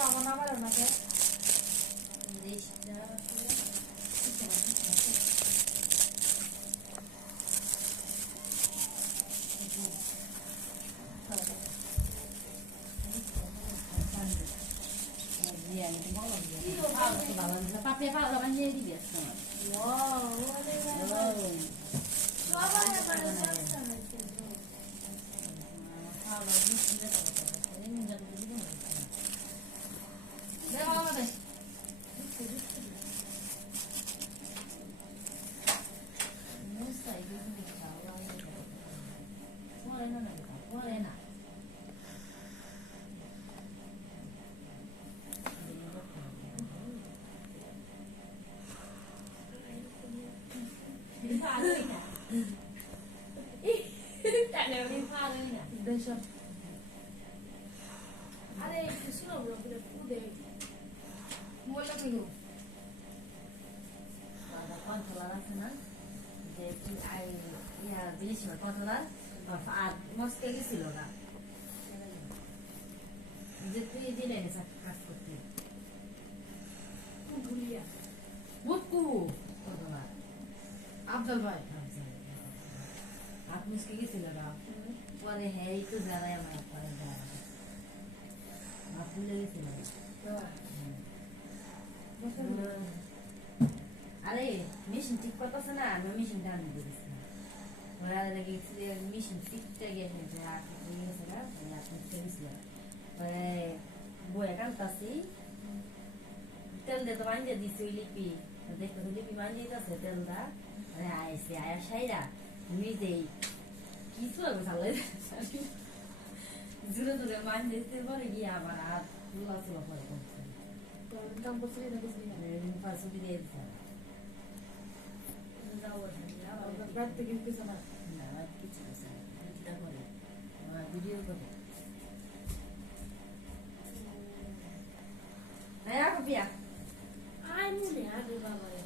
আমার না পারে না pakai apa orang dia dia sama. Wow, আরে কিছু না বলো পুরো পুদে মোলা কইলো Ada kontrol আছে না যে আই ইয়া দিলিস না কতলা আর মস্ত গেছিল না যে তুই দিলে না কাজ করতে ভুলিয়া বুকু কতলা আব্দুল ভাই আর মুস্কে গেছিল না পরে হ্যাঁ তো জানাই আমার পরে যা আর ভুলে গেছিল আরে মেশিন ঠিক করতেছে না আমি মেশিন টান দিয়ে দিচ্ছি ওরা লাগে মেশিন ঠিকটা গেছে যে আপনি গেছে না আপনি গেছিল পরে বইয়া কানতাছি তেল দিয়ে তো বানিয়ে দিচ্ছি ওই লিপি দেখতে তো লিপি বানিয়ে দিতেছে তেলটা আরে আইসে আয়া সাইরা নিজেই কিছু হবে চালাই জুড়ে জুড়ে বানিয়ে দিতে পরে গিয়ে আবার আর চুলা চুলা পরে করছে কাম করতে না কিছু না পাঁচশো দিয়ে দিচ্ছে বাদ থেকে কিছু না না কিছু না করে ভিডিও করে হ্যাঁ কপিয়া আই মনে আগে বাবা